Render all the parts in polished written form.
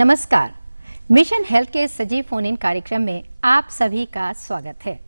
नमस्कार। Mission health के सजीव फोन इन कार्यक्रम में आप सभी का स्वागत है।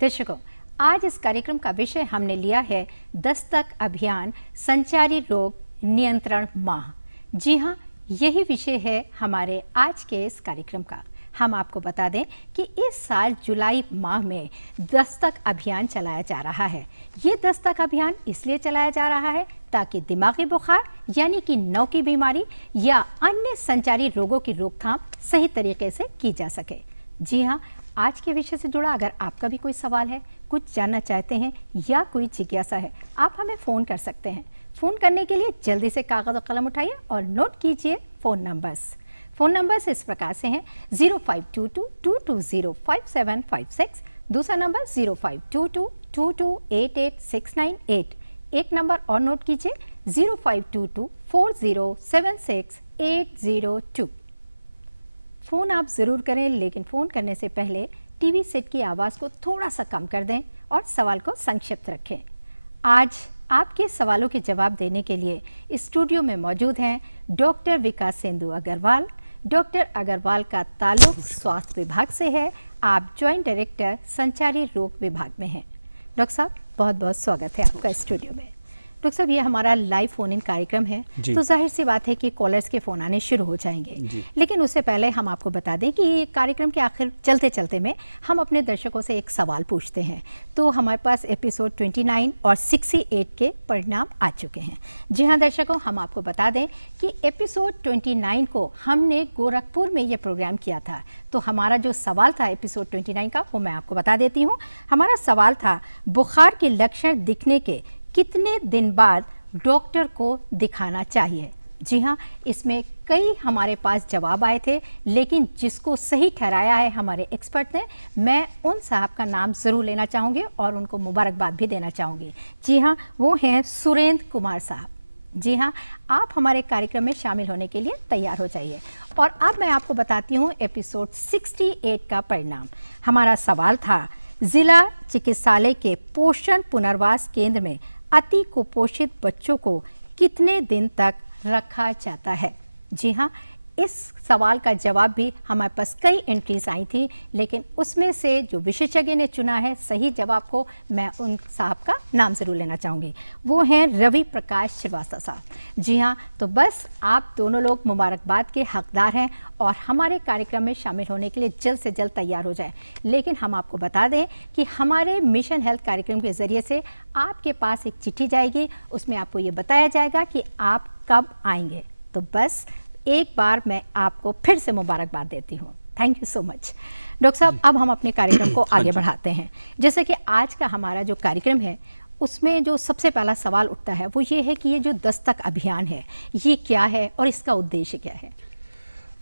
दर्शकों, आज इस कार्यक्रम का विषय हमने लिया है दस्तक अभियान संचारी रोग नियंत्रण माह। जी हाँ, यही विषय है हमारे आज के इस कार्यक्रम का। हम आपको बता दें कि इस साल जुलाई माह में दस्तक अभियान चलाया जा रहा है। ये दस्तक अभियान इसलिए चलाया जा रहा है ताकि दिमागी बुखार यानी कि नौ की बीमारी या अन्य संचारी रोगों की रोकथाम सही तरीके से की जा सके। जी हाँ, आज के विषय से जुड़ा अगर आपका भी कोई सवाल है, कुछ जानना चाहते हैं या कोई जिज्ञासा है, आप हमें फ़ोन कर सकते हैं। फ़ोन करने के लिए जल्दी से कागज़ और कलम उठाइए और नोट कीजिए फ़ोन नंबर्स। फ़ोन नंबर्स इस प्रकार से हैं 0522-220-5756, दूसरा नंबर 0522-2288-698, एक नंबर और नोट कीजिए 0522-4076-802। फ़ोन आप ज़रूर करें, लेकिन फ़ोन करने से पहले टीवी सेट की आवाज़ को थोड़ा सा कम कर दें और सवाल को संक्षिप्त रखें। आज आपके सवालों के जवाब देने के लिए स्टूडियो में मौजूद हैं डॉक्टर विकासेंदु अग्रवाल। डॉक्टर अग्रवाल का ताल्लुक स्वास्थ्य विभाग से है। आप ज्वाइंट डायरेक्टर संचारी रोग विभाग में हैं। डॉक्टर साहब, बहुत बहुत स्वागत है आपका स्टूडियो में। डॉक्टर साहब, ये हमारा लाइव फ़ोन इन कार्यक्रम है, तो जाहिर सी बात है कि कॉलर्स के फ़ोन आने शुरू हो जाएंगे। लेकिन उससे पहले हम आपको बता दें कि कार्यक्रम के आखिर चलते चलते में हम अपने दर्शकों से एक सवाल पूछते हैं। तो हमारे पास एपिसोड 29 और 68 के परिणाम आ चुके हैं। जी हाँ दर्शकों, हम आपको बता दें कि एपिसोड 29 को हमने गोरखपुर में ये प्रोग्राम किया था। तो हमारा जो सवाल था एपिसोड 29 का, वो मैं आपको बता देती हूँ। हमारा सवाल था, बुखार के लक्षण दिखने के कितने दिन बाद डॉक्टर को दिखाना चाहिए। जी हाँ, इसमें कई हमारे पास जवाब आए थे, लेकिन जिसको सही ठहराया है हमारे एक्सपर्ट ने, मैं उन साहब का नाम ज़रूर लेना चाहूँगी और उनको मुबारकबाद भी देना चाहूँगी। जी हाँ, वो हैं सुरेंद्र कुमार साहब। जी हाँ, आप हमारे कार्यक्रम में शामिल होने के लिए तैयार हो जाइए। और अब मैं आपको बताती हूँ एपिसोड 68 का परिणाम। हमारा सवाल था, जिला चिकित्सालय के पोषण पुनर्वास केंद्र में अति कुपोषित बच्चों को कितने दिन तक रखा जाता है। जी हाँ, इस सवाल का जवाब भी हमारे पास कई एंट्रीज आई थी, लेकिन उसमें से जो विशेषज्ञ ने चुना है सही जवाब को, मैं उन साहब का नाम ज़रूर लेना चाहूँगी। वो हैं रवि प्रकाश श्रीवास्तव साहब। जी हाँ, तो बस आप दोनों लोग मुबारकबाद के हकदार हैं और हमारे कार्यक्रम में शामिल होने के लिए जल्द से जल्द तैयार हो जाए। लेकिन हम आपको बता दें कि हमारे मिशन हेल्थ कार्यक्रम के ज़रिए से आपके पास एक चिट्ठी जाएगी, उसमें आपको ये बताया जाएगा कि आप कब आएंगे। तो बस एक बार मैं आपको फिर से मुबारकबाद देती हूँ। Thank you so much. Doctor साहब, अब हम अपने कार्यक्रम को आगे बढ़ाते हैं। जैसे कि आज का हमारा जो कार्यक्रम है, उसमें जो सबसे पहला सवाल उठता है वो ये है कि ये जो दस्तक अभियान है, ये क्या है और इसका उद्देश्य क्या है?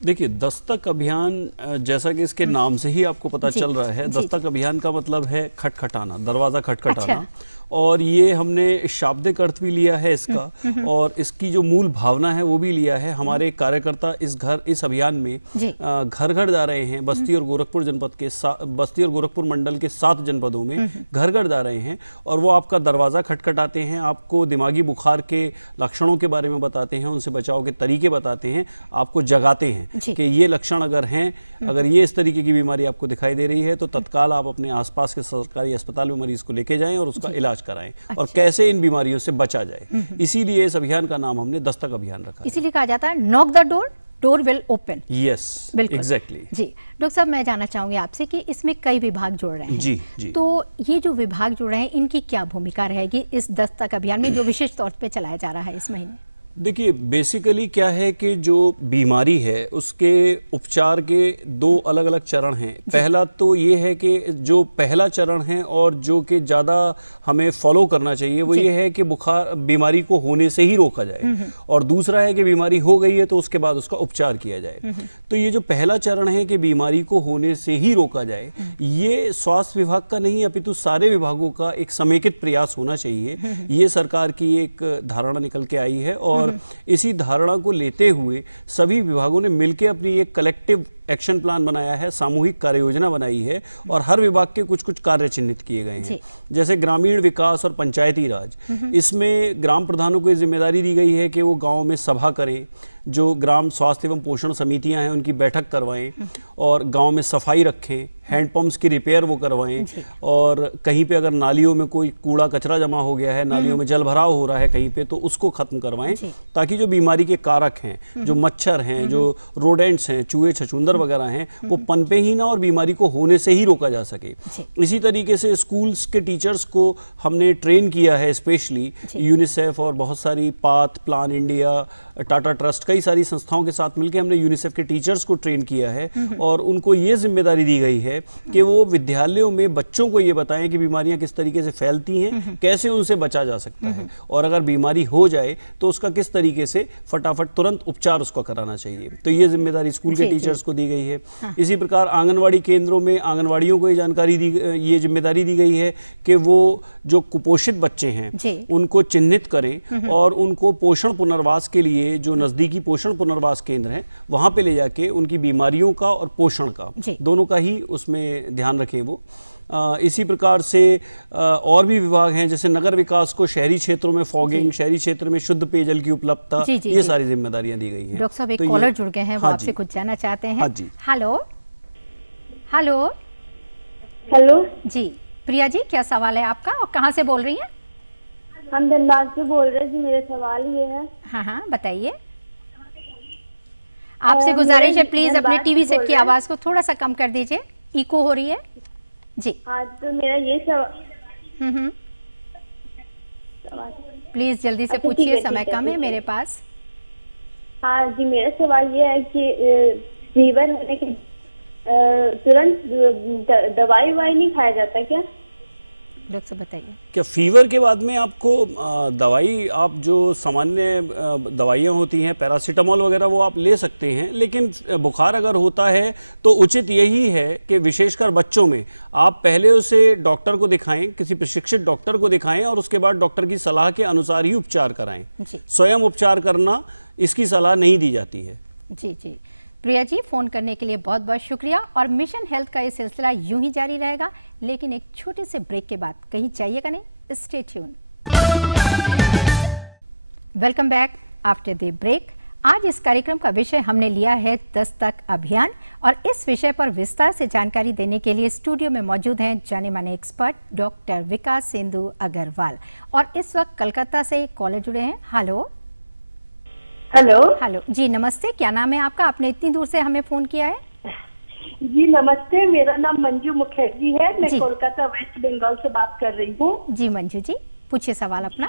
देखिए, दस्तक अभियान जैसा कि इसके नाम से ही आपको पता चल रहा है, दस्तक अभियान का मतलब है खटखटाना, दरवाज़ा खटखटाना। अच्छा। और ये हमने शाब्दिक अर्थ भी लिया है इसका, और इसकी जो मूल भावना है वो भी लिया है। हमारे कार्यकर्ता इस अभियान में घर घर जा रहे हैं। बस्ती और गोरखपुर जनपद के बस्ती और गोरखपुर मंडल के 7 जनपदों में घर घर जा रहे हैं, और वो आपका दरवाज़ा खटखटाते हैं, आपको दिमागी बुखार के लक्षणों के बारे में बताते हैं, उनसे बचाव के तरीके बताते हैं, आपको जगाते हैं कि ये लक्षण अगर हैं, अगर ये इस तरीके की बीमारी आपको दिखाई दे रही है तो तत्काल आप अपने आसपास के सरकारी अस्पताल में मरीज को लेके जाएं और उसका इलाज कराएं। अच्छा। और कैसे इन बीमारियों से बचा जाए, इसीलिए इस अभियान का नाम हमने दस्तक अभियान रखा है। इसीलिए कहा जाता है knock the door, door will open. Yes, बिल्कुल, एग्जैक्टली। जी डॉक्टर साहब, मैं जानना चाहूंगी आपसे कि इसमें कई विभाग जुड़ रहे हैं। जी। तो ये जो विभाग जुड़ रहे हैं, इनकी क्या भूमिका रहेगी इस दस्तक अभियान में जो विशेष तौर पे चलाया जा रहा है इस महीने? देखिए, बेसिकली क्या है कि जो बीमारी है उसके उपचार के 2 अलग अलग चरण हैं। पहला तो ये है कि जो पहला चरण है और जो कि ज़्यादा हमें फॉलो करना चाहिए वो ये है कि बीमारी को होने से ही रोका जाए, और दूसरा है कि बीमारी हो गई है तो उसके बाद उसका उपचार किया जाए। तो ये जो पहला चरण है कि बीमारी को होने से ही रोका जाए, ये स्वास्थ्य विभाग का नहीं अपितु सारे विभागों का एक समेकित प्रयास होना चाहिए। ये सरकार की एक धारणा निकल के आई है, और इसी धारणा को लेते हुए सभी विभागों ने मिलकर अपनी एक कलेक्टिव एक्शन प्लान बनाया है, सामूहिक कार्य योजना बनाई है, और हर विभाग के कुछ कुछ कार्य चिन्हित किए गए हैं। जैसे ग्रामीण विकास और पंचायती राज, इसमें ग्राम प्रधानों को जिम्मेदारी दी गई है कि वो गाँव में सभा करें, जो ग्राम स्वास्थ्य एवं पोषण समितियां हैं उनकी बैठक करवाएं और गांव में सफाई रखें, हैंडपम्प्स की रिपेयर वो करवाएं और कहीं पे अगर नालियों में कोई कूड़ा कचरा जमा हो गया है, नालियों में जल भराव हो रहा है कहीं पे, तो उसको खत्म करवाएं ताकि जो बीमारी के कारक हैं, जो मच्छर हैं, जो रोडेंट्स हैं, चूहे छछूंदर वगैरह हैं, वो पनपे ही ना और बीमारी को होने से ही रोका जा सके। इसी तरीके से स्कूल्स के टीचर्स को हमने ट्रेन किया है, स्पेशली यूनिसेफ और बहुत सारी path, plan India, Tata trust, कई सारी संस्थाओं के साथ मिलकर हमने यूनिसेफ के टीचर्स को ट्रेन किया है और उनको ये जिम्मेदारी दी गई है कि वो विद्यालयों में बच्चों को ये बताएं कि बीमारियां किस तरीके से फैलती हैं, कैसे उनसे बचा जा सकता है और अगर बीमारी हो जाए तो उसका किस तरीके से फटाफट तुरंत उपचार उसको कराना चाहिए। तो ये जिम्मेदारी स्कूल के टीचर्स को दी गई है। इसी प्रकार आंगनवाड़ी केंद्रों में आंगनवाड़ियों को ये जिम्मेदारी दी गई है कि वो जो कुपोषित बच्चे हैं उनको चिन्हित करें और उनको पोषण पुनर्वास के लिए जो नजदीकी पोषण पुनर्वास केंद्र हैं वहां पे ले जाके उनकी बीमारियों का और पोषण का दोनों का ही उसमें ध्यान रखें वो। इसी प्रकार से और भी विभाग हैं, जैसे नगर विकास को शहरी क्षेत्रों में फॉगिंग, शहरी क्षेत्र में शुद्ध पेयजल की उपलब्धता, ये सारी जिम्मेदारियां दी गई हैं। डॉक्टर साहब, एक कॉलर जुड़ गए हैं, वो आपसे कुछ जानना चाहते हैं। हेलो हेलो हेलो जी, प्रिया जी, क्या सवाल है आपका और कहाँ से बोल रही हैं? हम धनबाद से बोल रहे हैं जी। मेरा सवाल ये है। हाँ, बताइए। आपसे गुजारिश है प्लीज अपने टीवी सेट की आवाज को थोड़ा सा कम कर दीजिए, इको हो रही है जी। हाँ, तो मेरा ये सवाल प्लीज जल्दी से पूछिए, समय कम है मेरे पास। हाँ जी, मेरा सवाल ये है कि फीवर होने के तुरंत दवाई नहीं खाया जाता क्या? डॉक्टर बताइए। क्या फीवर के बाद में आपको दवाई, आप जो सामान्य दवाइयाँ होती हैं पैरासीटामोल वगैरह वो आप ले सकते हैं, लेकिन बुखार अगर होता है तो उचित यही है कि विशेषकर बच्चों में आप पहले उसे डॉक्टर को दिखाएं, किसी प्रशिक्षित डॉक्टर को दिखाएं और उसके बाद डॉक्टर की सलाह के अनुसार ही उपचार कराएं। स्वयं उपचार करना इसकी सलाह नहीं दी जाती है। जी जी, प्रिया जी, फोन करने के लिए बहुत बहुत शुक्रिया और मिशन हेल्थ का ये सिलसिला यूं ही जारी रहेगा, लेकिन एक छोटे से ब्रेक के बाद कहीं जाइएगा नहीं, stay tune. Welcome back after the break. आज इस कार्यक्रम का विषय हमने लिया है दस्तक अभियान और इस विषय पर विस्तार से जानकारी देने के लिए स्टूडियो में मौजूद हैं जाने माने एक्सपर्ट डॉक्टर विकास सिंधु अग्रवाल और इस वक्त कलकत्ता से कॉलर जुड़े हैं। हेलो हेलो जी, नमस्ते, क्या नाम है आपका? आपने इतनी दूर से हमें फोन किया है। जी नमस्ते, मेरा नाम मंजू मुखर्जी है, मैं कोलकाता वेस्ट बंगाल से बात कर रही हूँ। जी मंजू जी, पूछिए सवाल अपना।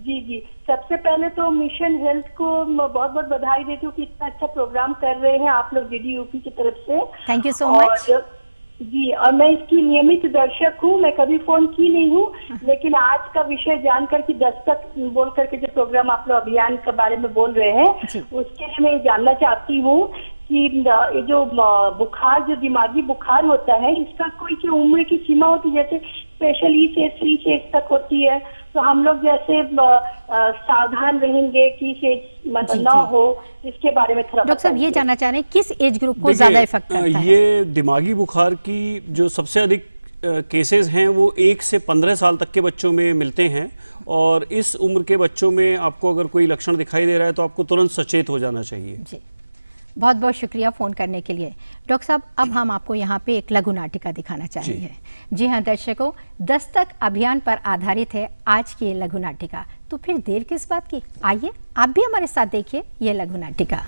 जी, सबसे पहले तो मिशन हेल्थ को बहुत बहुत बधाई देती हूँ कि इतना अच्छा प्रोग्राम कर रहे हैं आप लोग डीडी यूपी की तरफ से। थैंक यू सो मच जी। और मैं इसकी नियमित दर्शक हूँ, मैं कभी फोन की नहीं हूँ, लेकिन आज का विषय जानकर कि दस्तक बोल करके जो प्रोग्राम आप लोग अभियान के बारे में बोल रहे हैं, उसके लिए मैं जानना चाहती हूँ कि ये जो बुखार, जो दिमागी बुखार होता है, इसका कोई क्या उम्र की सीमा होती है? जैसे स्पेशल E से 3 स्टेज तक होती है, तो हम लोग जैसे सावधान रहेंगे कि मतलब ना हो, इसके बारे में थोड़ा डॉक्टर साहब ये जानना चाह रहे हैं किस एज ग्रुप को ज्यादा इफेक्ट करता है? ये दिमागी बुखार की जो सबसे अधिक केसेस हैं वो 1 से 15 साल तक के बच्चों में मिलते हैं और इस उम्र के बच्चों में आपको अगर कोई लक्षण दिखाई दे रहा है तो आपको तुरंत सचेत हो जाना चाहिए। जी, बहुत बहुत शुक्रिया फ़ोन करने के लिए। डॉक्टर साहब, अब हम आपको यहाँ पे एक लघु नाटिका दिखाना चाहेंगे। जी हाँ दर्शकों, दस्तक अभियान पर आधारित है आज की ये लघु नाटिका, तो फिर देर किस बात की, आइए आप भी हमारे साथ देखिए ये लघु नाटिका।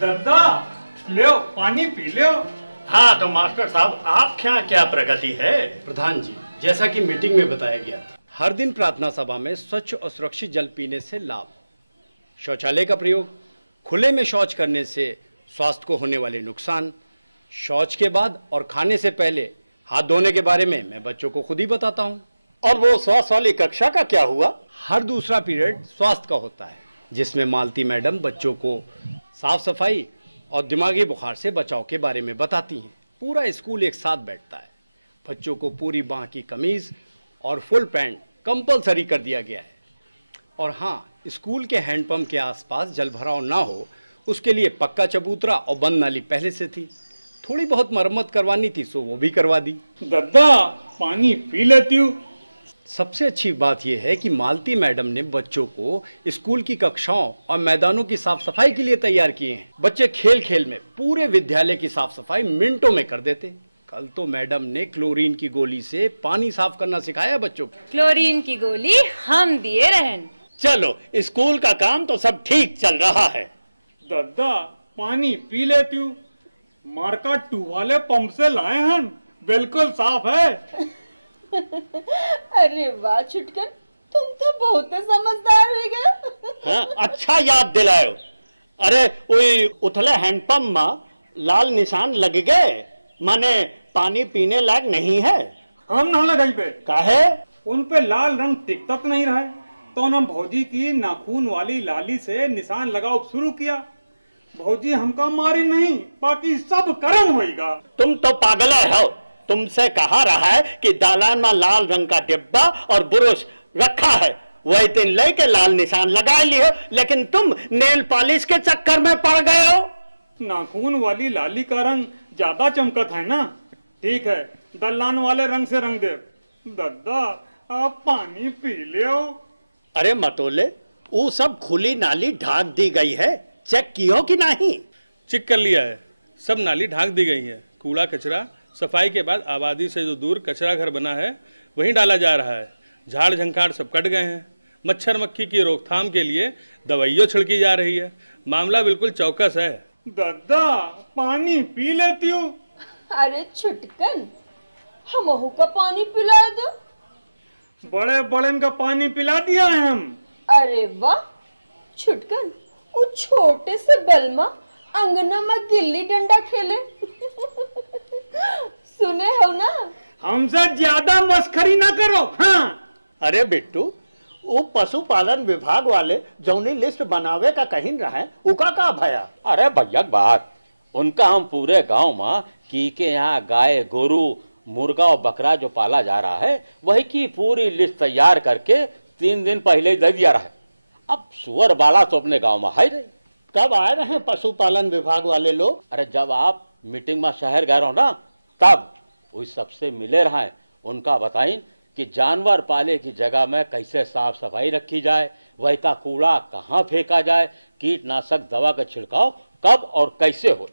दादा ले पानी पी लो। हाँ तो मास्टर साहब, आपके यहाँ क्या प्रगति है? प्रधान जी, जैसा कि मीटिंग में बताया गया था, हर दिन प्रार्थना सभा में स्वच्छ और सुरक्षित जल पीने से लाभ, शौचालय का प्रयोग, खुले में शौच करने से स्वास्थ्य को होने वाले नुकसान, शौच के बाद और खाने से पहले हाथ धोने के बारे में मैं बच्चों को खुद ही बताता हूँ। और वो स्वास्थ्य वाली कक्षा का क्या हुआ? हर दूसरा पीरियड स्वास्थ्य का होता है, जिसमें मालती मैडम बच्चों को साफ सफाई और दिमागी बुखार से बचाव के बारे में बताती हैं। पूरा स्कूल एक साथ बैठता है। बच्चों को पूरी बांह की कमीज और फुल पैंट कंपलसरी कर दिया गया है। और हाँ, स्कूल के हैंडपंप के आसपास जल भराव ना हो, उसके लिए पक्का चबूतरा और बंद नाली पहले से थी। थोड़ी बहुत मरम्मत करवानी थी सो वो भी करवा दी। दादा पानी पी लेती हूँ। सबसे अच्छी बात यह है कि मालती मैडम ने बच्चों को स्कूल की कक्षाओं और मैदानों की साफ सफाई के लिए तैयार किए हैं। बच्चे खेल खेल में पूरे विद्यालय की साफ सफाई मिनटों में कर देते। कल तो मैडम ने क्लोरीन की गोली से पानी साफ करना सिखाया बच्चों को। क्लोरीन की गोली हम दिए रहन। चलो, स्कूल का काम तो सब ठीक चल रहा है। दादा पानी पी लेती हूँ, मार्का 2 वाले पंप से लाए हैं, बिल्कुल साफ है। अरे वाह छुटकन, तुम तो बहुत समझदार हो गए। हाँ, अच्छा याद दिलायो। अरे वही उथले हैंडपंप में लाल निशान लग गए, माने पानी पीने लायक नहीं है। हम न लगाई पे काहे? उन पे लाल रंग टिकता तो नहीं रहा, तो हम भौजी की नाखून वाली लाली से निशान लगाओ शुरू किया। भौजी हमका मारी नहीं, बाकी सब कर्म होएगा। तुम तो पागल हो। तुमसे कहा रहा है कि दालान में लाल रंग का डिब्बा और ब्रश रखा है, वही दिन लेके लाल निशान लगा लियो, लेकिन तुम नेल पॉलिश के चक्कर में पड़ गए हो। नाखून वाली लाली का रंग ज्यादा चमकत है ना। ठीक है, दलान वाले रंग से रंग दे। दादा आप पानी पी लियो। अरे मतोले, वो सब खुली नाली ढाक दी गई है, चेक कियो कि नहीं? चेक कर लिया है, सब नाली ढाक दी गई है। कूड़ा कचरा सफाई के बाद आबादी से जो दूर कचरा घर बना है वहीं डाला जा रहा है। झाड़ झंखाड़ सब कट गए हैं। मच्छर मक्खी की रोकथाम के लिए दवाइयाँ छिड़की जा रही है। मामला बिल्कुल चौकस है। दादा पानी पी लेती हूँ। अरे छुटकन, हमहू का पानी पिला दो। बड़े बड़े का पानी पिला दिया है हम। अरे वाह छुटकन, वो छोटे से बलमा अंगना में गिल्ली डंडा खेले। सुने हो ना? हमसे ज्यादा मस्खरी ना करो। हाँ। अरे बिट्टू, वो पशुपालन विभाग वाले जौनी लिस्ट बनावे का कहीं रहे, उका का भया? अरे भैया बात, उनका हम पूरे गांव में की के यहाँ गाय गोरू मुर्गा और बकरा जो पाला जा रहा है वही की पूरी लिस्ट तैयार करके 3 दिन पहले ही दे दिया रहा है। अब सुअर बाला तो अपने गांव में है नहीं। कब आए रहे पशुपालन विभाग वाले लोग? अरे जब आप मीटिंग में शहर गए रहो ना, तब वही सबसे मिले रहे। उनका बताइन कि जानवर पाले की जगह में कैसे साफ सफाई रखी जाए, वही का कूड़ा कहाँ फेंका जाए, कीटनाशक दवा का छिड़काव कब और कैसे हो।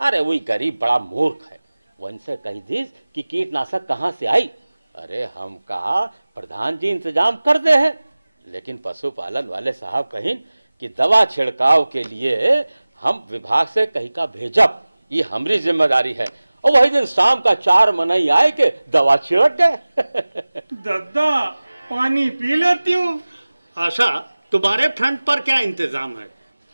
अरे वही गरीब बड़ा मूर्ख है, वो इनसे कही दीस कि कीटनाशक कहाँ से आई। अरे हम कहा प्रधान जी इंतजाम कर दे हैं, लेकिन पशुपालन वाले साहब कहीं कि दवा छिड़काव के लिए हम विभाग से कहीं का भेजब, ये हमारी जिम्मेदारी है। और वही दिन शाम का 4 मनई आए के दवा छिड़क गए। दादा पानी पी लेती हूँ। आशा, तुम्हारे फ्रंट पर क्या इंतजाम है?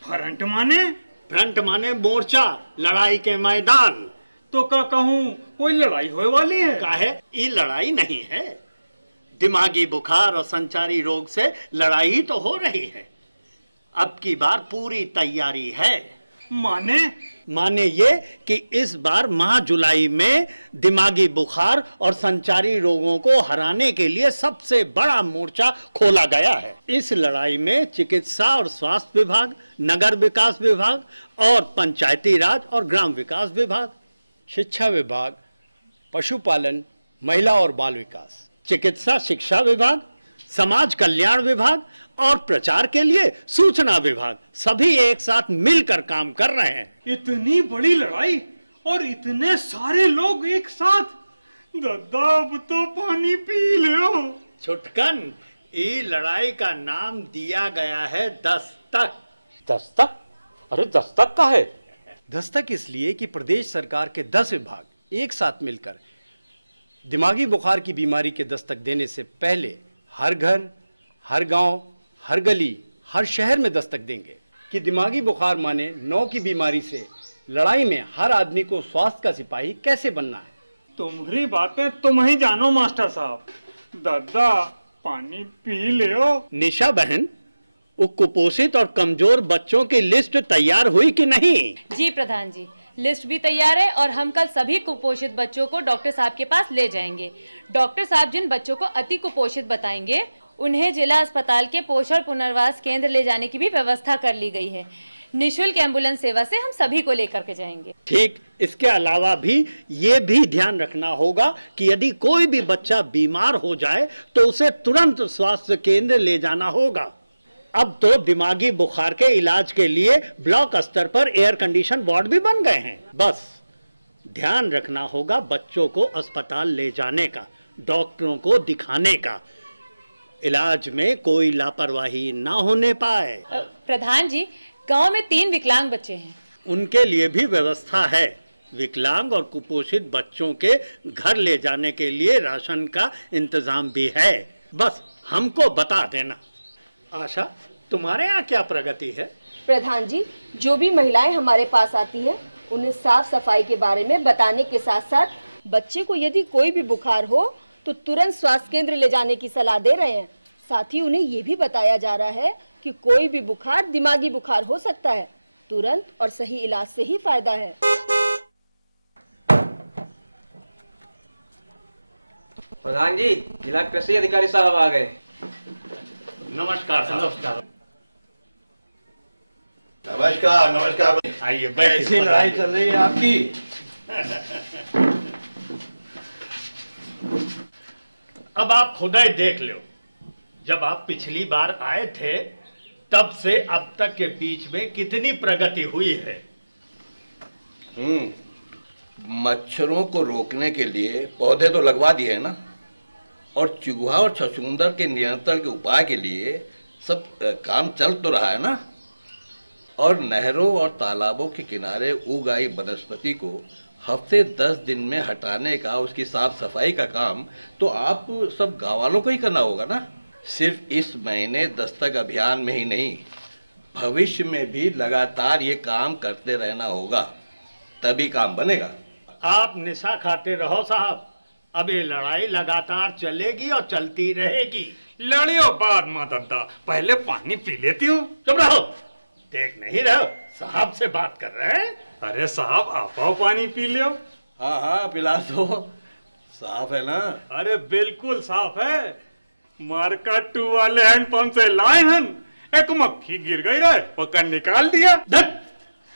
फ्रंट माने? फ्रंट माने मोर्चा, लड़ाई के मैदान। तो क्या कहूँ, कोई लड़ाई होने वाली है? काहे? ये लड़ाई नहीं है, दिमागी बुखार और संचारी रोग से लड़ाई ही तो हो रही है। अब की बार पूरी तैयारी है। माने ये कि इस बार माह जुलाई में दिमागी बुखार और संचारी रोगों को हराने के लिए सबसे बड़ा मोर्चा खोला गया है। इस लड़ाई में चिकित्सा और स्वास्थ्य विभाग, नगर विकास विभाग और पंचायती राज और ग्राम विकास विभाग, शिक्षा विभाग, पशुपालन, महिला और बाल विकास, चिकित्सा शिक्षा विभाग, समाज कल्याण विभाग और प्रचार के लिए सूचना विभाग सभी एक साथ मिलकर काम कर रहे हैं। इतनी बड़ी लड़ाई और इतने सारे लोग एक साथ। दादा अब तो पानी पी लो। छुटकन, ये लड़ाई का नाम दिया गया है दस्तक। दस्तक? अरे दस्तक का है? दस्तक इसलिए कि प्रदेश सरकार के 10 विभाग एक साथ मिलकर दिमागी बुखार की बीमारी के दस्तक देने से पहले हर घर, हर गांव, हर गली, हर शहर में दस्तक देंगे कि दिमागी बुखार माने 9 की बीमारी से लड़ाई में हर आदमी को स्वास्थ्य का सिपाही कैसे बनना है। तुम्हारी बातें तुम ही जानो मास्टर साहब। दादा पानी पी लो। निशा बहन, वो कुपोषित और कमजोर बच्चों की लिस्ट तैयार हुई कि नहीं? जी प्रधान जी, लिस्ट भी तैयार है और हम कल सभी कुपोषित बच्चों को डॉक्टर साहब के पास ले जाएंगे। डॉक्टर साहब जिन बच्चों को अति कुपोषित बताएंगे उन्हें जिला अस्पताल के पोषण पुनर्वास केंद्र ले जाने की भी व्यवस्था कर ली गई है। निःशुल्क एम्बुलेंस सेवा से हम सभी को लेकर के जाएंगे। ठीक, इसके अलावा भी ये भी ध्यान रखना होगा कि यदि कोई भी बच्चा बीमार हो जाए तो उसे तुरंत स्वास्थ्य केंद्र ले जाना होगा। अब तो दिमागी बुखार के इलाज के लिए ब्लॉक स्तर पर एयर कंडीशन वार्ड भी बन गए हैं। बस ध्यान रखना होगा बच्चों को अस्पताल ले जाने का, डॉक्टरों को दिखाने का, इलाज में कोई लापरवाही ना होने पाए। प्रधान जी, गांव में 3 विकलांग बच्चे हैं, उनके लिए भी व्यवस्था है। विकलांग और कुपोषित बच्चों के घर ले जाने के लिए राशन का इंतजाम भी है। बस हमको बता देना। आशा, तुम्हारे यहाँ क्या प्रगति है? प्रधान जी, जो भी महिलाएं हमारे पास आती हैं उन्हें साफ सफाई के बारे में बताने के साथ साथ बच्चे को यदि कोई भी बुखार हो तो तुरंत स्वास्थ्य केंद्र ले जाने की सलाह दे रहे हैं। साथ ही उन्हें ये भी बताया जा रहा है कि कोई भी बुखार दिमागी बुखार हो सकता है, तुरंत और सही इलाज से ही फायदा है। प्रधान जी, जिला कृषि अधिकारी साहब आ गए। नमस्कार साहब। नमस्कार। नमस्कार नमस्कार। आइए, कैसी लड़ाई चल रही है आपकी? अब आप खुद ही देख लो, जब आप पिछली बार आए थे तब से अब तक के बीच में कितनी प्रगति हुई है। मच्छरों को रोकने के लिए पौधे तो लगवा दिए हैं ना, और चूहा और छछूंदर के नियंत्रण के उपाय के लिए सब काम चल तो रहा है ना। और नहरों और तालाबों के किनारे उग आई वनस्पति को हफ्ते 10 दिन में हटाने का, उसकी साफ सफाई का काम तो आप सब गाँव वालों को ही करना होगा ना। सिर्फ इस महीने दस्तक अभियान में ही नहीं, भविष्य में भी लगातार ये काम करते रहना होगा, तभी काम बनेगा। आप निशा खाते रहो साहब, अब ये लड़ाई लगातार चलेगी और चलती रहेगी। लड़ियो बाद माँ दद्दा, पहले पानी पी लेती हूँ। चुप रहो, देख नहीं रहो साहब से बात कर रहे हैं। अरे साहब, आप पानी पी लो। हाँ हाँ, पिला दो। साफ है ना? अरे बिल्कुल साफ है। मार्का 2 वाले हैंडपंप से लाए हैं, एक मक्खी गिर गई रहे, पकड़ निकाल दिया।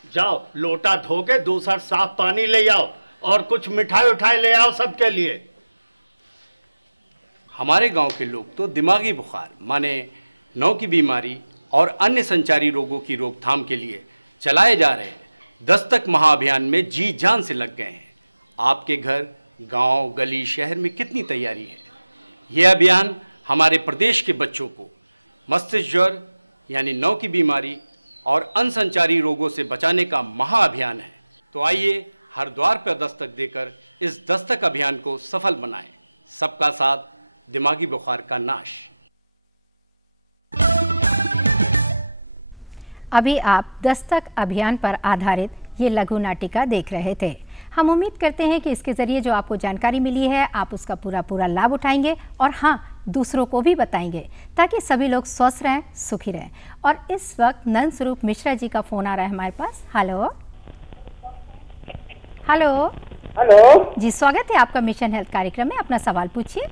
जाओ लोटा धो के दूसरा साफ पानी ले आओ और कुछ मिठाई उठाई ले आओ सबके लिए। हमारे गांव के लोग तो दिमागी बुखार माने नौ की बीमारी और अन्य संचारी रोगों की रोकथाम के लिए चलाए जा रहे दस्तक महाअभियान में जी जान से लग गए हैं। आपके घर, गांव, गली, शहर में कितनी तैयारी है। यह अभियान हमारे प्रदेश के बच्चों को मस्तिष्क ज्वर यानी नौ की बीमारी और अनसंचारी रोगों से बचाने का महाअभियान है। तो आइए हर द्वार पर दस्तक देकर इस दस्तक अभियान को सफल बनाएं। सबका साथ, दिमागी बुखार का नाश। अभी आप दस्तक अभियान पर आधारित ये लघु नाटिका देख रहे थे। हम उम्मीद करते हैं कि इसके ज़रिए जो आपको जानकारी मिली है आप उसका पूरा लाभ उठाएंगे और हाँ, दूसरों को भी बताएंगे ताकि सभी लोग स्वस्थ रहें, सुखी रहें। और इस वक्त नंद स्वरूप मिश्रा जी का फ़ोन आ रहा है हमारे पास। हेलो हेलो हेलो जी, स्वागत है आपका मिशन हेल्थ कार्यक्रम में। अपना सवाल पूछिए।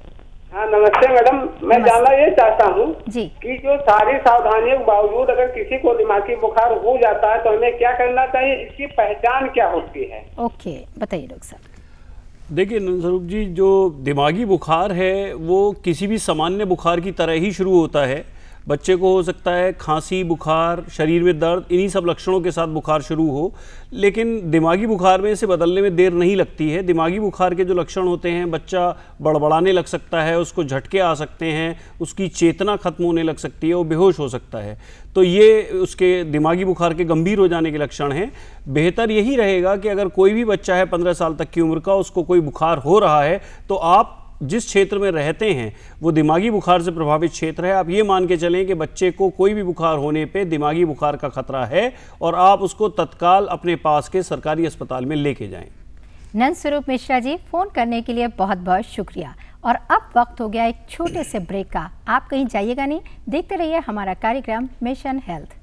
हाँ नमस्ते मैडम, मैं जानना ये चाहता हूँ जी कि जो सारी सावधानियों के बावजूद अगर किसी को दिमागी बुखार हो जाता है तो हमें क्या करना चाहिए, इसकी पहचान क्या होती है? ओके, बताइए डॉक्टर साहब। देखिए नंदस्वरूप जी, जो दिमागी बुखार है वो किसी भी सामान्य बुखार की तरह ही शुरू होता है। बच्चे को हो सकता है खांसी, बुखार, शरीर में दर्द, इन्हीं सब लक्षणों के साथ बुखार शुरू हो, लेकिन दिमागी बुखार में इसे बदलने में देर नहीं लगती है। दिमागी बुखार के जो लक्षण होते हैं, बच्चा बड़बड़ाने लग सकता है, उसको झटके आ सकते हैं, उसकी चेतना खत्म होने लग सकती है, वो बेहोश हो सकता है। तो ये उसके दिमागी बुखार के गंभीर हो जाने के लक्षण हैं। बेहतर यही रहेगा कि अगर कोई भी बच्चा है 15 साल तक की उम्र का, उसको कोई बुखार हो रहा है तो आप जिस क्षेत्र में रहते हैं वो दिमागी बुखार से प्रभावित क्षेत्र है, आप ये मान के चलें कि बच्चे को कोई भी बुखार होने पे दिमागी बुखार का खतरा है और आप उसको तत्काल अपने पास के सरकारी अस्पताल में लेके जाएं। नंद स्वरूप मिश्रा जी, फ़ोन करने के लिए बहुत बहुत शुक्रिया। और अब वक्त हो गया एक छोटे से ब्रेक का। आप कहीं जाइएगा नहीं, देखते रहिए हमारा कार्यक्रम मिशन हेल्थ।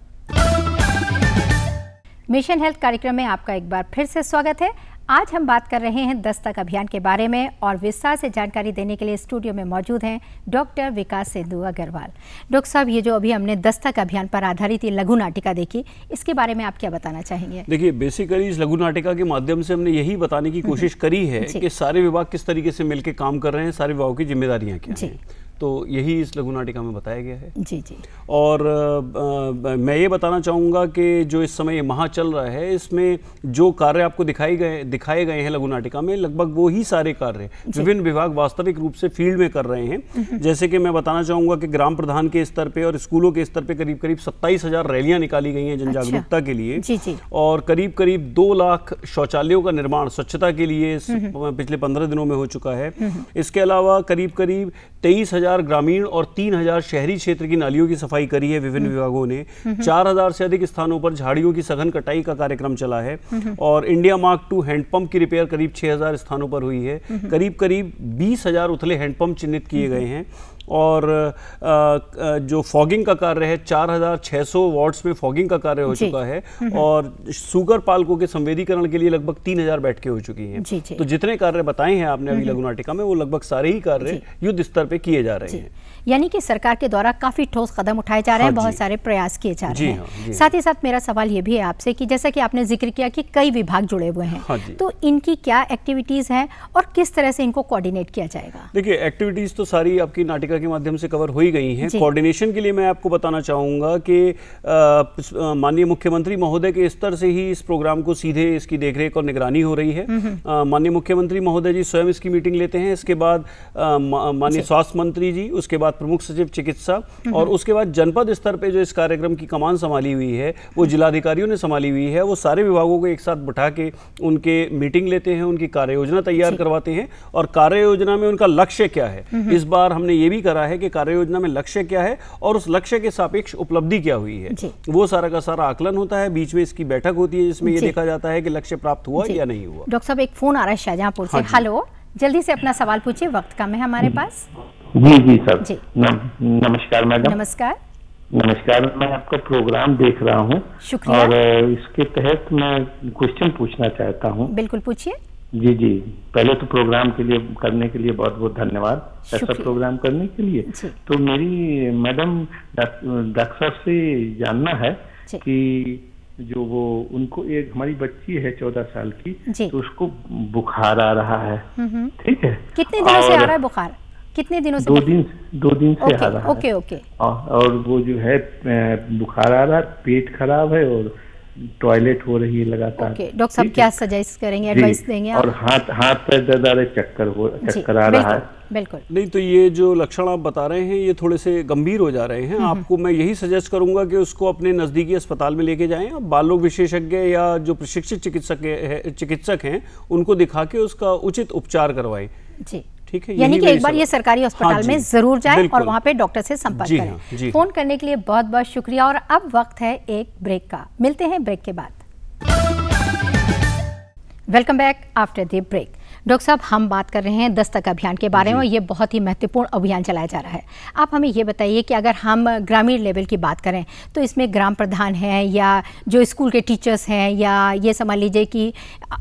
मिशन हेल्थ कार्यक्रम में आपका एक बार फिर से स्वागत है। आज हम बात कर रहे हैं दस्तक अभियान के बारे में और विस्तार से जानकारी देने के लिए स्टूडियो में मौजूद हैं डॉक्टर विकास सिंधु अग्रवाल। डॉक्टर साहब, ये जो अभी हमने दस्तक अभियान पर आधारित ये लघु नाटिका देखी, इसके बारे में आप क्या बताना चाहेंगे? देखिए, बेसिकली इस लघु नाटिका के माध्यम से हमने यही बताने की कोशिश करी है कि सारे विभाग किस तरीके से मिलकर काम कर रहे हैं, सारे विभागों की जिम्मेदारियां क्या हैं, तो यही इस लघु नाटिका में बताया गया है। जी जी। और मैं ये बताना चाहूँगा कि जो इस समय महा चल रहा है, इसमें जो कार्य आपको दिखाए गए हैं लघु नाटिका में, लगभग वो ही सारे कार्य विभिन्न विभाग वास्तविक रूप से फील्ड में कर रहे हैं। जैसे कि मैं बताना चाहूँगा कि ग्राम प्रधान के स्तर पे और स्कूलों के स्तर पे करीब करीब 27,000 रैलियाँ निकाली गई हैं जन जागरूकता के लिए। जी जी। और करीब करीब 2 लाख शौचालयों का निर्माण स्वच्छता के लिए पिछले 15 दिनों में हो चुका है। इसके अलावा करीब करीब 23,000 ग्रामीण और 3,000 शहरी क्षेत्र की नालियों की सफाई करी है विभिन्न विभागों ने। 4,000 से अधिक स्थानों पर झाड़ियों की सघन कटाई का कार्यक्रम चला है। और इंडिया मार्क 2 हैंडपंप की रिपेयर करीब 6,000 स्थानों पर हुई है। करीब करीब 20,000 उथले हैंडपंप चिन्हित किए गए हैं। और जो फॉगिंग का कार्य है, 4,600 वाट्स में फॉगिंग का कार्य हो चुका है। और शुगर पालकों के संवेदीकरण के लिए लगभग 3,000 बैठकें हो चुकी हैं। तो जितने कार्य बताए हैं आपने अभी लघु नाटिका में, वो लगभग सारे ही कार्य युद्ध स्तर पे किए जा रहे हैं। यानी कि सरकार के द्वारा काफी ठोस कदम उठाए जा रहे हैं, बहुत सारे प्रयास किए जा रहे हैं। साथ ही साथ मेरा सवाल ये भी है आपसे कि जैसा कि आपने जिक्र किया कि कई विभाग जुड़े हुए हैं, तो इनकी क्या एक्टिविटीज हैं और किस तरह से इनको कोऑर्डिनेट किया जाएगा? देखिए, एक्टिविटीज तो सारी आपकी नाटिका के माध्यम से कवर हो ही गई हैं। कोऑर्डिनेशन के लिए मैं आपको बताना चाहूँगा कि माननीय मुख्यमंत्री महोदय के स्तर से ही इस प्रोग्राम को सीधे इसकी देखरेख और निगरानी हो रही है। माननीय मुख्यमंत्री महोदय जी स्वयं इसकी मीटिंग लेते हैं। इसके बाद माननीय स्वास्थ्य मंत्री जी, उसके बाद प्रमुख सचिव चिकित्सा, और उसके बाद जनपद स्तर पे जो इस कार्यक्रम की कमान संभाली हुई है वो जिलाधिकारियों ने संभाली हुई है। वो सारे विभागों को एक साथ बैठा के उनके मीटिंग लेते हैं, उनकी कार्य योजना तैयार करवाते हैं और कार्य योजना में उनका लक्ष्य क्या है। इस बार हमने ये भी करा है कि कार्य योजना में लक्ष्य क्या है और उस लक्ष्य के सापेक्ष उपलब्धि क्या हुई है, वो सारा का सारा आकलन होता है। बीच में इसकी बैठक होती है जिसमें ये देखा जाता है कि लक्ष्य प्राप्त हुआ या नहीं हुआ। डॉक्टर साहब, एक फोन आ रहा है शाहजहांपुर से। हेलो, जल्दी से अपना सवाल पूछिए, वक्त कम है हमारे पास। जी जी सर जी। नमस्कार मैडम। नमस्कार। नमस्कार, मैं आपका प्रोग्राम देख रहा हूँ और इसके तहत मैं क्वेश्चन पूछना चाहता हूँ। बिल्कुल पूछिए। जी जी, पहले तो प्रोग्राम के लिए करने के लिए बहुत बहुत धन्यवाद, ऐसा प्रोग्राम करने के लिए। तो मेरी मैडम डॉक्टर साहब से जानना है कि जो वो उनको एक हमारी बच्ची है 14 साल की, तो उसको बुखार आ रहा है, ठीक है? कितने दिनों से आ रहा है बुखार? कितने दिनों से? 2 दिन से आ रहा है। Okay okay. और वो जो है बुखार आ रहा है, पेट खराब है और टॉयलेट हो रही है लगातार। डॉक्टर साहब क्या सजेस्ट करेंगे, एडवाइस देंगे आप? और हाथ पैर दर्द आ रहे, चक्कर आ रहा है। बिल्कुल नहीं, तो ये जो लक्षण आप बता रहे हैं ये थोड़े से गंभीर हो जा रहे हैं। आपको मैं यही सजेस्ट करूंगा कि उसको अपने नज़दीकी अस्पताल में लेके जाएं। अब बाल रोग विशेषज्ञ या जो प्रशिक्षित चिकित्सक हैं उनको दिखा के उसका उचित उपचार करवाएं। जी ठीक है, यानी कि एक बार ये सरकारी अस्पताल में जरूर जाएं और वहां पे डॉक्टर से संपर्क करें। फोन करने के लिए बहुत बहुत शुक्रिया। और अब वक्त है एक ब्रेक का, मिलते हैं ब्रेक के बाद। Welcome back after the break. Doctor साहब, हम बात कर रहे हैं दस्तक अभियान के बारे में। ये बहुत ही महत्वपूर्ण अभियान चलाया जा रहा है। आप हमें ये बताइए कि अगर हम ग्रामीण लेवल की बात करें तो इसमें ग्राम प्रधान हैं या जो स्कूल के टीचर्स हैं या ये समझ लीजिए कि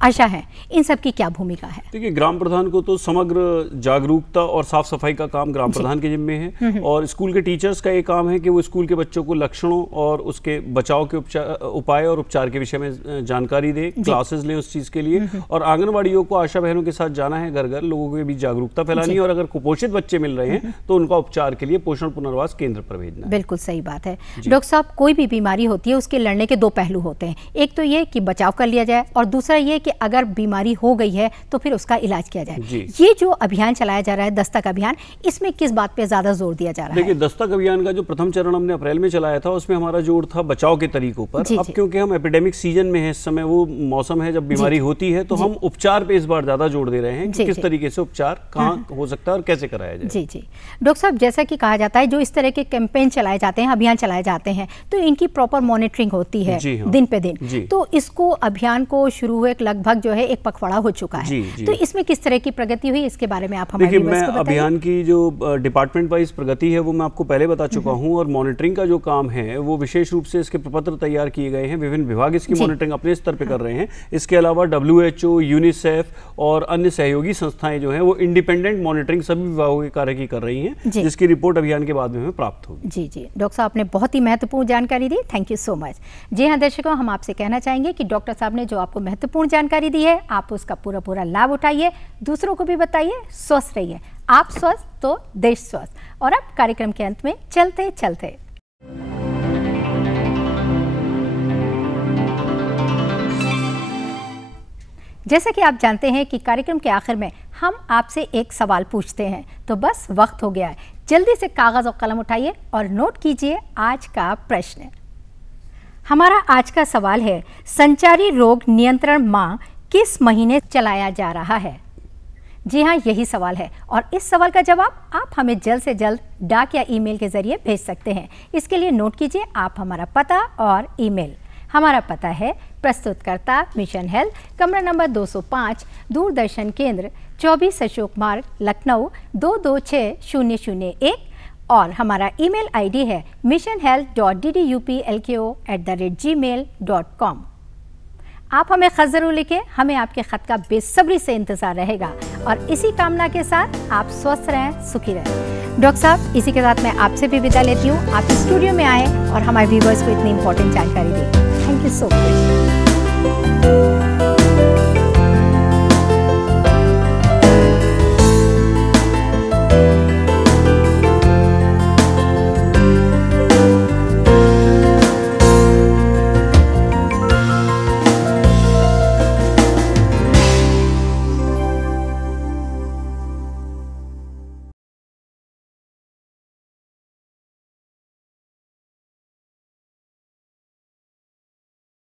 आशा है, इन सब की क्या भूमिका है? देखिए, ग्राम प्रधान को तो समग्र जागरूकता और साफ सफाई का काम ग्राम प्रधान के जिम्मे है। और स्कूल के टीचर्स का ये काम है कि वो स्कूल के बच्चों को लक्षणों और उसके बचाव के उपाय और उपचार के विषय में जानकारी दे, क्लासेस लें उस चीज के लिए। और आंगनबाड़ियों को आशा बहनों के साथ जाना है, घर घर लोगों के बीच जागरूकता फैलानी है। और अगर कुपोषित बच्चे मिल रहे हैं तो उनका उपचार के लिए पोषण पुनर्वास केंद्र पर भेजना है। बिल्कुल सही बात है। डॉक्टर साहब, कोई भी बीमारी होती है उसके लड़ने के 2 पहलू होते हैं। एक तो ये कि बचाव कर लिया जाए और दूसरा ये कि अगर बीमारी हो गई है तो फिर उसका इलाज किया जाए। ये जो अभियान चलाया जा रहा है दस्तक अभियान, इसमें किस बात पे ज्यादा जोर दिया जा रहा है? देखिए, दस्तक अभियान का जो प्रथम चरण हमने अप्रैल में चलाया था उसमें हमारा जोर था बचाव के तरीकों पर। अब क्योंकि हम एपिडेमिक सीजन में है, इस समय वो मौसम है जब बीमारी होती है, तो हम उपचार पे इस बार ज्यादा जोड़ दे रहे हैं कि किस तरीके से उपचार कहाँ हो सकता है और कैसे कराया जाए। जी जी डॉक्टर साहब, जैसा कि कहा जाता है जो इस तरह के कैंपेन चलाए जाते हैं, अभियान चलाए जाते हैं, तो इनकी प्रॉपर मॉनिटरिंग होती है दिन पे दिन। तो इसको अभियान को शुरू हुए लगभग जो है एक पखवाड़ा हो चुका है, तो इसमें किस तरह की प्रगति हुई इसके बारे में आप हमारे देखिए, मैं अभियान की जो डिपार्टमेंट वाइज प्रगति है वो मैं आपको पहले बता चुका हूँ, और मॉनिटरिंग का जो काम है वो विशेष रूप से इसके प्रपत्र तैयार किए गए हैं, विभिन्न विभाग इसकी मॉनिटरिंग अपने स्तर पे कर रहे हैं। इसके अलावा WHO, यूनिसेफ और अन्य सहयोगी संस्थाएं जो हैं वो इंडिपेंडेंट मॉनिटरिंग सभी विभागों के कार्य की कर रही हैं, जिसकी रिपोर्ट अभियान के बाद में प्राप्त होगी। जी जी डॉक्टर साहब, आपने बहुत ही महत्वपूर्ण जानकारी दी, थैंक यू सो मच। जी हाँ दर्शकों, हम आपसे कहना चाहेंगे कि डॉक्टर साहब ने जो आपको महत्वपूर्ण जानकारी दी है, आप उसका पूरा लाभ उठाइए, दूसरों को भी बताइए, स्वस्थ रहिए। आप स्वस्थ तो देश स्वस्थ। और अब कार्यक्रम के अंत में चलते चलते जैसा कि आप जानते हैं कि कार्यक्रम के आखिर में हम आपसे एक सवाल पूछते हैं, तो बस वक्त हो गया है, जल्दी से कागज और कलम उठाइए और नोट कीजिए आज का प्रश्न। हमारा आज का सवाल है, संचारी रोग नियंत्रण माह किस महीने चलाया जा रहा है? जी हाँ, यही सवाल है, और इस सवाल का जवाब आप हमें जल्द से जल्द डाक या ईमेल के जरिए भेज सकते हैं। इसके लिए नोट कीजिए आप हमारा पता और ईमेल। हमारा पता है प्रस्तुतकर्ता मिशन हेल्थ, कमरा नंबर 205, दूरदर्शन केंद्र, 24 अशोक मार्ग, लखनऊ 226001, और हमारा ईमेल आईडी है missionhealth.ddupLko@gmail.com। आप हमें खत जरूर लिखें, हमें आपके खत का बेसब्री से इंतजार रहेगा। और इसी कामना के साथ आप स्वस्थ रहें, सुखी रहें। डॉक्टर साहब, इसी के साथ मैं आपसे भी विदा लेती हूँ। आप स्टूडियो में आए और हमारे व्यूवर्स को इतनी इंपॉर्टेंट जानकारी दी, थैंक यू सो मच।